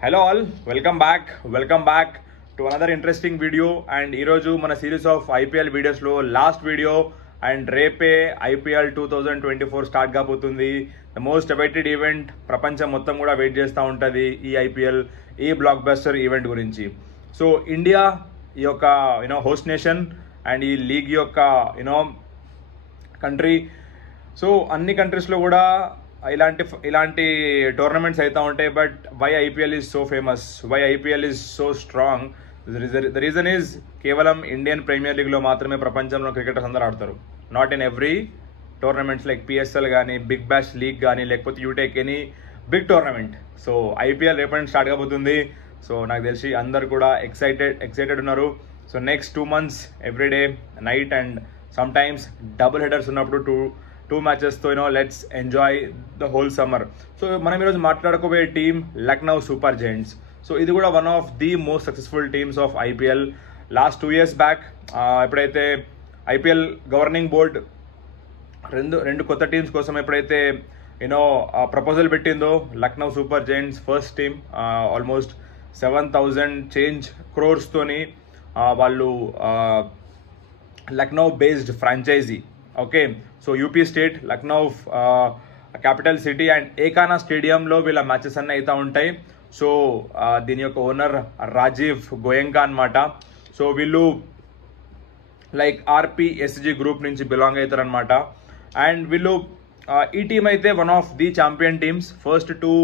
Hello all, welcome back to another interesting video. And ఈరోజు మన series of IPL వీడియోస్లో last video and రేపే IPL 2024 start కాబోతుంది. The most awaited event, ప్రపంచం మొత్తం కూడా వెయిట్ చేస్తూ ఉంటుంది ఈ ఐపీఎల్, ఈ బ్లాక్ బస్టర్ ఈవెంట్ గురించి. సో ఇండియా ఈ యొక్క హోస్ట్ నేషన్ అండ్ ఈ లీగ్ యొక్క కంట్రీ. సో అన్ని కంట్రీస్లో కూడా ఇలాంటి టోర్నమెంట్స్ అవుతూ ఉంటాయి. But why IPL is so famous, why IPL is so strong? The reason is కేవలం ఇండియన్ ప్రీమియర్ లీగ్లో మాత్రమే ప్రపంచంలో క్రికెటర్స్ అందరూ ఆడతారు. Not in every tournaments like PSL కానీ, బిగ్ బ్యాష్ లీగ్ కానీ, లేకపోతే you take any big tournament. So IPL రేపటి స్టార్ట్ కాబోతుంది. సో నాకు తెలిసి అందరు కూడా ఎక్సైటెడ్ ఉన్నారు. So next 2 months everyday night and sometimes double headers ఉన్నప్పుడు టూ మ్యాచెస్తో let's enjoy the whole summer. So మనం ఈరోజు మాట్లాడుకోబోయే team Lucknow super Giants. So ఇది కూడా one of the most successful teams of IPL. Last 2 years back ఎప్పుడైతే IPL governing board రెండు కొత్త టీమ్స్ కోసం ఎప్పుడైతే ప్రపోజల్ పెట్టిందో, Lucknow super giants first team almost 7,000 change క్రోర్స్తోని వాళ్ళు Lucknow based franchise. Okay, so UP state Lucknow capital city and Ekana స్టేడియంలో వీళ్ళ మ్యాచెస్ అన్నీ అవుతూ ఉంటాయి. సో దీని యొక్క ఓనర్ రాజీవ్ గోయంకా అనమాట. సో వీళ్ళు లైక్ ఆర్పిఎస్జి గ్రూప్ నుంచి బిలాంగ్ అవుతారనమాట. అండ్ వీళ్ళు ఈ టీమ్ అయితే one of the champion teams. First 2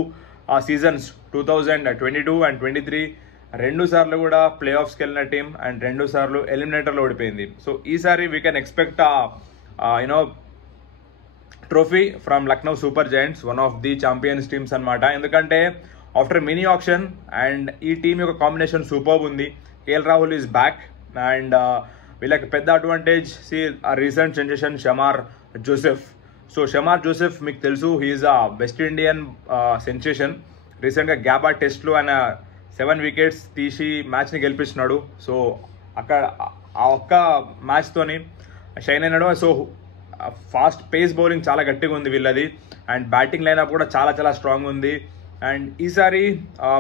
seasons 2022 and 23 2 సార్లు కూడా ప్లే ఆఫ్స్కి వెళ్ళిన టీం అండ్ 2 సార్లు ఎలిమినేటర్లో ఓడిపోయింది. సో ఈసారి we can expect trophy from Lucknow super Giants, one of the champions teams అనమాట. ఎందుకంటే ఆఫ్టర్ మినీ ఆక్షన్ అండ్ ఈ టీం యొక్క కాంబినేషన్ సూపర్బ్ ఉంది. KL Rahul is back and వీళ్ళకి పెద్ద advantage recent sensation Shamar Joseph. So Shamar Joseph మీకు తెలుసు, he's అ west Indian sensation. రీసెంట్గా గ్యాబా టెస్ట్లో ఆయన 7 wickets తీసి మ్యాచ్ని గెలిపించినాడు. సో అక్కడ ఆ ఒక్క మ్యాచ్తోని షైన్ అయినాడు. సో ఫాస్ట్ పేస్ బౌలింగ్ చాలా గట్టిగా ఉంది వీళ్ళది అండ్ బ్యాటింగ్ లైనప్ కూడా చాలా చాలా స్ట్రాంగ్ ఉంది. అండ్ ఈసారి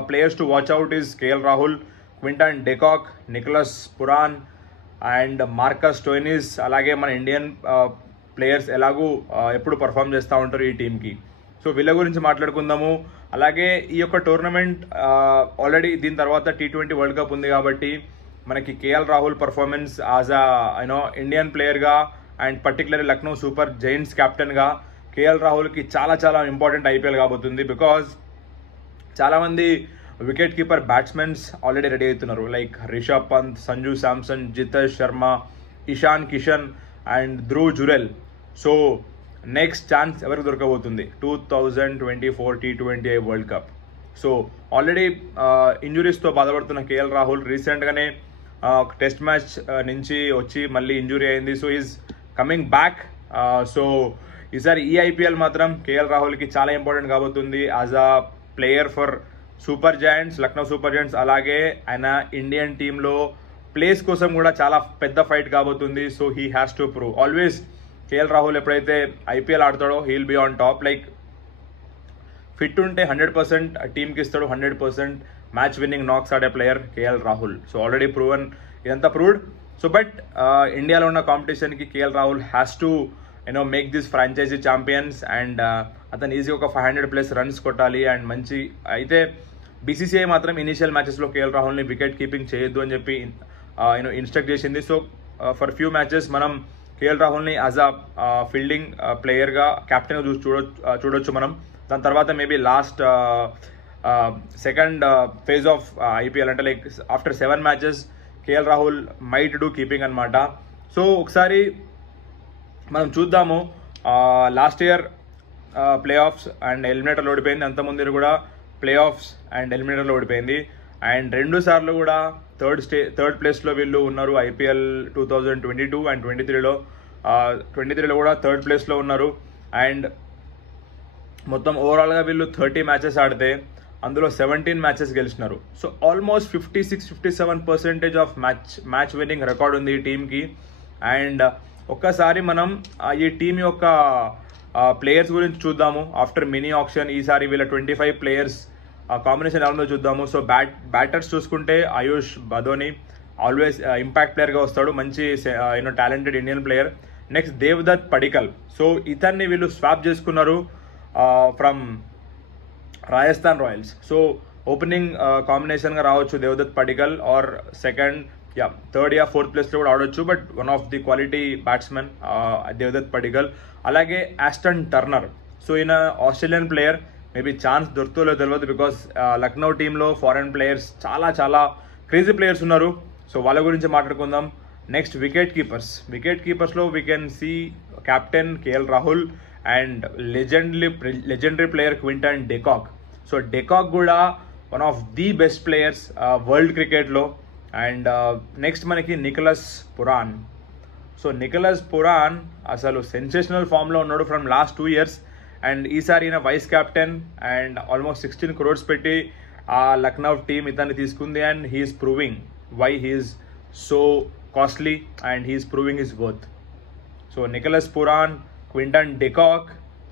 players to watch out is KL Rahul, Quinton de Kock, Nicholas Pooran and Marcus Stoinis. అలాగే మన ఇండియన్ ప్లేయర్స్ ఎలాగూ ఎప్పుడు పర్ఫామ్ చేస్తూ ఉంటారు ఈ టీంకి. సో వీళ్ళ గురించి మాట్లాడుకుందాము. అలాగే ఈ యొక్క టోర్నమెంట్ ఆల్రెడీ దీని తర్వాత T20 వరల్డ్ కప్ ఉంది కాబట్టి మనకి KL Rahul performance as Indian ప్లేయర్గా and particularly Lucknow super giants కెప్టెన్గా కేఎల్ రాహుల్కి చాలా చాలా ఇంపార్టెంట్ ఐపీఎల్ కాబోతుంది. బికాజ్ చాలామంది wicket keeper batsmens already ready అవుతున్నారు, like Rishabh Pant, Sanju Samson, Jitesh Sharma, Ishan Kishan and Dhruv Jurel. So next chance ఎవరికి దొరకబోతుంది 2024 T20 world cup. So already ఇంజురీస్తో బాధపడుతున్న కేఎల్ రాహుల్ రీసెంట్గానే ఒక టెస్ట్ మ్యాచ్ నుంచి వచ్చి మళ్ళీ ఇంజురీ అయింది. So is coming back. So ఈసారి ఈ ఐపీఎల్ మాత్రం కేఎల్ రాహుల్కి చాలా ఇంపార్టెంట్ కాబోతుంది as a player for super Giants, Lucknow super Giants. అలాగే ఆయన ఇండియన్ టీంలో ప్లేస్ కోసం కూడా చాలా పెద్ద ఫైట్ కాబోతుంది. So he has to prove. Always KL Rahul ఎప్పుడైతే ఐపీఎల్ ఆడతాడో he'll be on top. Like fit ఉంటే 100% టీమ్కి ఇస్తాడు, 100% మ్యాచ్ విన్నింగ్ నాక్స్ ఆడే player KL Rahul. So already proven, ఇదంతా ప్రూవ్డ్. సో బట్ ఇండియాలో ఉన్న కాంపిటీషన్కి KL Rahul has to make this franchise champions and అతను ఈజీగా ఒక 500+ రన్స్ కొట్టాలి. అండ్ మంచి అయితే బీసీసీఐ మాత్రం ఇనీషియల్ మ్యాచెస్లో కేఎల్ రాహుల్ని వికెట్ కీపింగ్ చేయొద్దు అని చెప్పి ఇన్స్ట్రక్ట్ చేసింది. సో ఫర్ ఫ్యూ మ్యాచెస్ మనం కేఎల్ రాహుల్ని యాజ్ అ ఫీల్డింగ్ ప్లేయర్గా క్యాప్టెన్గా చూడొచ్చు మనం. దాని తర్వాత maybe last second phase of IPL అంటే like after 7 matches KL Rahul might do keeping అనమాట. సో ఒకసారి మనం చూద్దాము. Last year playoffs and ఎలిమినేటర్లో ఓడిపోయింది, అంతకుముందు కూడా ప్లే ఆఫ్స్ అండ్ ఎలిమినేటర్లో ఓడిపోయింది. అండ్ 2 సార్లు కూడా థర్డ్ ప్లేస్లో వీళ్ళు ఉన్నారు ఐపీఎల్ 2022 and 23లో. 23లో కూడా థర్డ్ ప్లేస్లో ఉన్నారు. అండ్ మొత్తం ఓవరాల్గా వీళ్ళు 30 matches ఆడితే అందులో 17 matches గెలిచినారు. So almost 56-57% of match winning record ఉంది ఈ టీంకి. అండ్ ఒక్కసారి మనం ఈ టీం యొక్క ప్లేయర్స్ గురించి చూద్దాము. ఆఫ్టర్ మినీ ఆక్షన్ ఈసారి వీళ్ళ 25 players ఆ కాంబినేషన్ ఎలా ఉందో చూద్దాము. సో బ్యాటర్స్ చూసుకుంటే ఆయుష్ బదోని ఆల్వేస్ ఇంపాక్ట్ ప్లేయర్గా వస్తాడు, మంచి talented Indian player. Next Devdutt Padikkal. So ఇతన్ని వీళ్ళు స్వాప్ చేసుకున్నారు from Rajasthan Royals. So opening కాంబినేషన్గా రావచ్చు Devdutt Padikkal, or second third యా ఫోర్త్ ప్లేస్లో కూడా ఆడొచ్చు. But one of the quality batsmen Devdutt Padikkal. అలాగే ఆస్టన్ టర్నర్. సో ఈయన ఆస్ట్రేలియన్ ప్లేయర్, మేబీ ఛాన్స్ దొరుకుతుందో తెలియదు, బికాస్ లక్నో టీంలో ఫారెన్ ప్లేయర్స్ చాలా చాలా క్రేజీ ప్లేయర్స్ ఉన్నారు. సో వాళ్ళ గురించి మాట్లాడుకుందాం. నెక్స్ట్ వికెట్ కీపర్స్లో we can see captain KL Rahul and legendary player Quinton de Kock. So de Kock కూడా one of the best players world క్రికెట్లో. అండ్ నెక్స్ట్ మనకి Nicholas Pooran. So Nicholas Pooran అసలు సెన్సేషనల్ ఫామ్లో ఉన్నాడు ఫ్రమ్ లాస్ట్ 2 years. అండ్ ఈసారి ఈయన vice captain and almost 16 crores పెట్టి ఆ లక్నో టీమ్ ఇతన్ని తీసుకుంది. And he's proving why he's so costly and he's proving his worth. So Nicholas Pooran, Quinton de Kock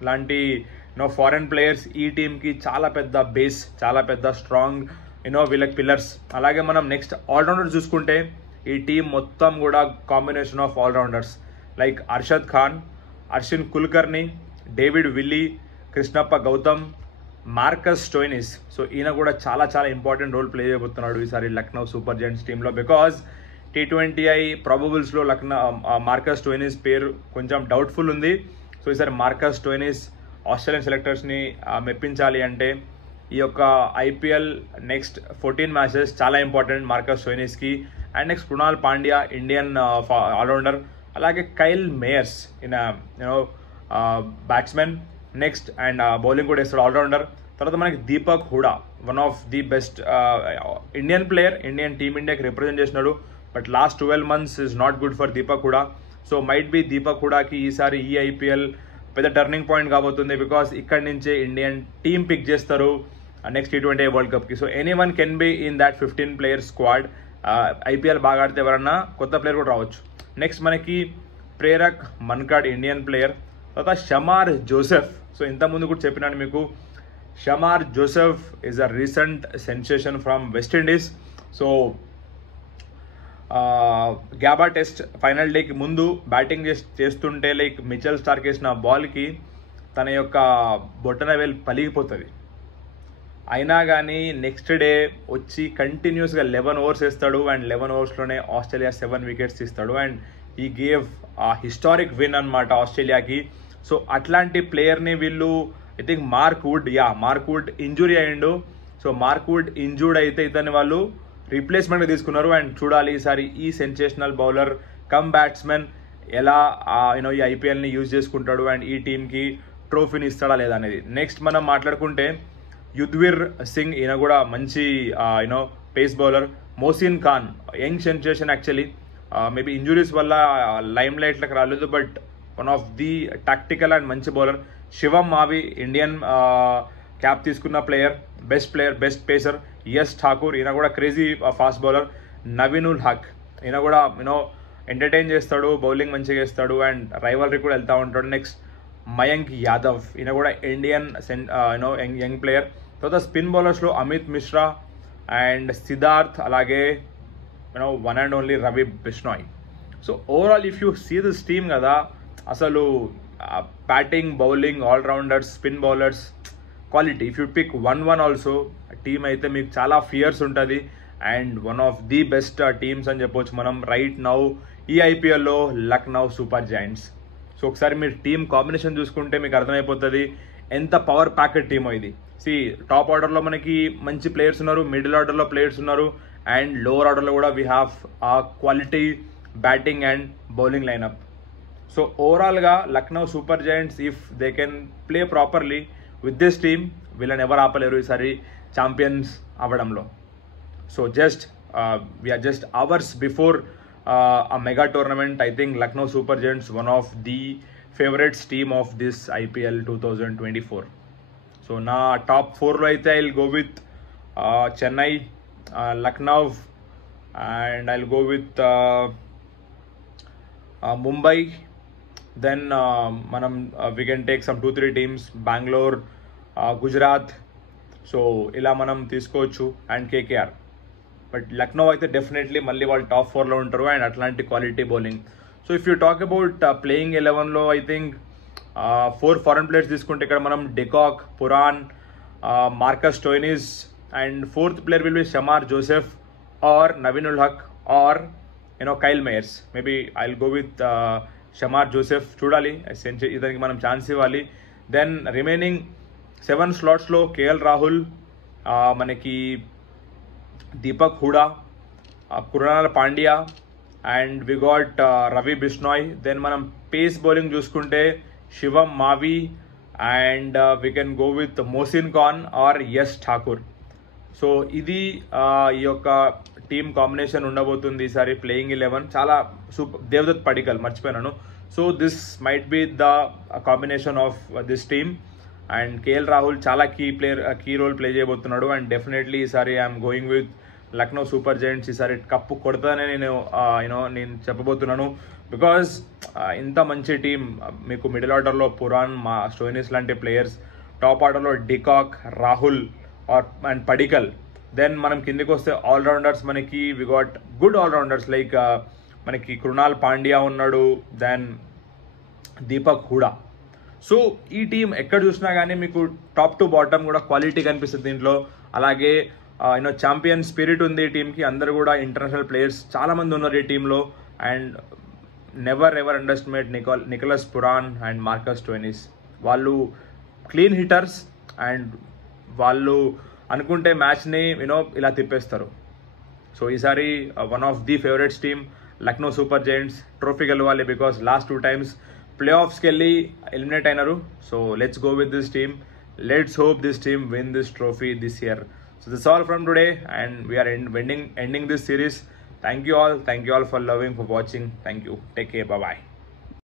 లాంటి ఫారెన్ ప్లేయర్స్ ఈ టీంకి చాలా పెద్ద బేస్, చాలా పెద్ద స్ట్రాంగ్ వీళ్ళకి పిల్లర్స్. అలాగే మనం నెక్స్ట్ ఆల్రౌండర్ చూసుకుంటే ఈ టీం మొత్తం కూడా combination of allrounders like Arshad Khan, Arshin Kulkarni, David Willey, Krishnappa Gowtham, Marcus Stoinis. So ఈయన కూడా చాలా చాలా ఇంపార్టెంట్ రోల్ ప్లే చేయబోతున్నాడు ఈసారి లక్నో సూపర్ జైంట్స్ టీంలో. బికాజ్ T20I ప్రాబబుల్స్లో మార్కస్ స్టోయినిస్ పేరు కొంచెం డౌట్ఫుల్ ఉంది. సో ఈసారి మార్కస్ స్టోయినిస్ ఆస్ట్రేలియన్ సెలెక్టర్స్ని మెప్పించాలి అంటే ఈ యొక్క IPL నెక్స్ట్ 14 matches చాలా ఇంపార్టెంట్ మార్కస్ స్టోయినిస్కి. And next Krunal Pandya, Indian allrounder. అలాగే Kyle Mayers in batsmen next, and bowling కూడా వేస్తాడు ఆల్రౌండర్. తర్వాత మనకి Deepak Hooda, one of the best Indian player, Indian టీమిండియాకి రిప్రజెంట్ చేసినాడు. But last 12 months is not good for Deepak Hooda. So might be Deepak హుడాకి ఈసారి ఈ IPL పెద్ద టర్నింగ్ పాయింట్ కాబోతుంది. బికాస్ ఇక్కడి నుంచే ఇండియన్ టీమ్ పిక్ చేస్తారు నెక్స్ట్ T20I వరల్డ్ కప్కి. So anyone can be in that 15 player squad. IPL బాగా ఆడితే ఎవరన్నా కొత్త ప్లేయర్ కూడా రావచ్చు. నెక్స్ట్ మనకి ప్రేరక్ మన్కాడ్, ఇండియన్ ప్లేయర్. తర్వాత షమార్ జోసెఫ్. సో ఇంతకుముందు కూడా చెప్పినాను మీకు, Shamar Joseph is a recent sensation from West Indies. So Gabba test final డేకి ముందు బ్యాటింగ్ చేస్తుంటే లైక్ మిచెల్ స్టార్క్ వేసిన బాల్కి తన యొక్క బొట్టన వేలు పలిగిపోతుంది. అయినా కానీ నెక్స్ట్ డే వచ్చి కంటిన్యూస్గా 11 overs వేస్తాడు. అండ్ 11 oversలోనే ఆస్ట్రేలియా 7 wickets తీస్తాడు. అండ్ ఈ గేవ్ హిస్టారిక్ విన్ అనమాట ఆస్ట్రేలియాకి. సో అట్లాంటి ప్లేయర్ని వీళ్ళు I think Mark Wood injury అయ్యిండు. సో మార్క్ వుడ్ ఇంజూర్డ్ అయితే ఇతన్ని వాళ్ళు రీప్లేస్మెంట్గా తీసుకున్నారు. అండ్ చూడాలి ఈసారి ఈ సెన్సేషనల్ బౌలర్ కమ్ బ్యాట్స్మెన్ ఎలా ఈ IPLని యూజ్ చేసుకుంటాడు అండ్ ఈ టీంకి ట్రోఫీని ఇస్తాడా లేదా అనేది. నెక్స్ట్ మనం మాట్లాడుకుంటే యుధ్వీర్ సింగ్, ఈయన కూడా మంచి pace bowler. Mohsin Khan, young sensation actually, maybe injuries వల్ల లైమ్ లైట్లకు రాలేదు, but one of the tactical and మంచి bowler. Shivam Mavi, Indian cap తీసుకున్న player, best pacer. Yash Thakur, ఈయన కూడా crazy fast bowler. Naveenul Haq, ఈయన కూడా ఎంటర్టైన్ చేస్తాడు, బౌలింగ్ మంచిగా వేస్తాడు అండ్ రైవల్రీ కూడా వెళ్తూ ఉంటాడు. నెక్స్ట్ మయాంక్ యాదవ్, ఈయన కూడా ఇండియన్ యంగ్ ప్లేయర్. తర్వాత స్పిన్ బౌలర్స్లో అమిత్ మిశ్రా అండ్ సిద్ధార్థ్, అలాగే one and only Ravi Bishnoi. So overall if you see this team కదా, అసలు batting, bowling, allrounders, spin bowlers quality. If you pick 1-1 also, team అయితే మీకు చాలా ఫియర్స్ ఉంటుంది. And one of the best teams అని చెప్పొచ్చు మనం రైట్ నౌ ఈ IPLలో లక్నో సూపర్ జైంట్స్. సో ఒకసారి మీరు టీమ్ కాంబినేషన్ చూసుకుంటే మీకు అర్థమైపోతుంది ఎంత పవర్ ప్యాకెడ్ టీమో ఇది. టాప్ ఆర్డర్లో మనకి మంచి ప్లేయర్స్ ఉన్నారు, మిడిల్ ఆర్డర్లో ప్లేయర్స్ ఉన్నారు, అండ్ లోవర్ ఆర్డర్లో కూడా we have a quality batting and bowling lineup. So ఓవరాల్గా Lucknow super giants if they can play properly with this team, వీళ్ళని ఎవరు ఆపలేరు ఈసారి ఛాంపియన్స్ అవ్వడంలో. So we are just hours before a mega tournament. I think Lucknow Super Giants one of the favorites team of this IPL 2024. So na top 4 lo aithe I'll go with Chennai, Lucknow, and I'll go with Mumbai. Then we can take some 2-3 teams, Bangalore, Gujarat. So ఇలా మనం తీసుకోవచ్చు. And KKR, but Lucknow అయితే definitely మళ్ళీ వాళ్ళు top 4లో ఉంటారు and అట్లాంటి quality bowling. So if you talk about playing 11లో I think 4 foreign players తీసుకుంటే ఇక్కడ మనం de Kock, Pooran, Marcus Stoinis and 4th player will be Shamar Joseph or Naveen ul Haq or Kyle Mayers. Maybe I will go with Shamar Joseph. చూడాలి, ఇతనికి మనం chance ఇవ్వాలి. Then remaining 7 స్లాట్స్లో KL Rahul, మనకి Deepak Hooda, Krunal Pandya and we got Ravi Bishnoi. Then మనం పేస్ బౌలింగ్ చూసుకుంటే Shivam Mavi and we can go with Mohsin Khan or Yash Thakur. So ఇది ఈ యొక్క టీమ్ కాంబినేషన్ ఉండబోతుంది ఈసారి ప్లేయింగ్ 11. చాలా సూపర్. దేవదత్ పడికల్ మర్చిపోయినాను. So this might be the combination of this team. And KL Rahul చాలా కీ రోల్ ప్లే చేయబోతున్నాడు. అండ్ డెఫినెట్లీ ఈసారి I'm going with Lucknow super giants. ఈసారి కప్పు కొడతానే నేను చెప్పబోతున్నాను. బికాజ్ ఇంత మంచి టీం మీకు మిడిల్ ఆర్డర్లో పురాన్, స్టోయినిస్ లాంటి ప్లేయర్స్, టాప్ ఆర్డర్లో de Kock, Rahul and Padikkal. Then మనం కిందికి వస్తే ఆల్రౌండర్స్ మనకి we got good allrounders like మనకి కృణాల్ పాండ్యా ఉన్నాడు, దెన్ దీపక్ హూడా. సో ఈ టీం ఎక్కడ చూసినా కానీ మీకు టాప్ టు బాటమ్ కూడా క్వాలిటీ కనిపిస్తుంది దీంట్లో. అలాగే ఛాంపియన్ స్పిరిట్ ఉంది ఈ టీంకి. అందరు కూడా ఇంటర్నేషనల్ ప్లేయర్స్ చాలా మంది ఉన్నారు ఈ టీంలో. And never ever underestimate Nicholas Pooran and Marcus Stoinis. వాళ్ళు క్లీన్ హిట్టర్స్ అండ్ వాళ్ళు అనుకుంటే మ్యాచ్ని ఇలా తిప్పేస్తారు. సో ఈసారి one of the favourites team Lucknow super Giants trophy గెలవాలి. బికాస్ లాస్ట్ 2 times ప్లే ఆఫ్స్కి వెళ్ళి ఎలిమినేట్ అయినారు. So let's go with this team. Let's hope this team win this trophy this year. So that's all from today, and we are ending this series. Thank you all for loving, for watching. Thank you. Take care. Bye bye.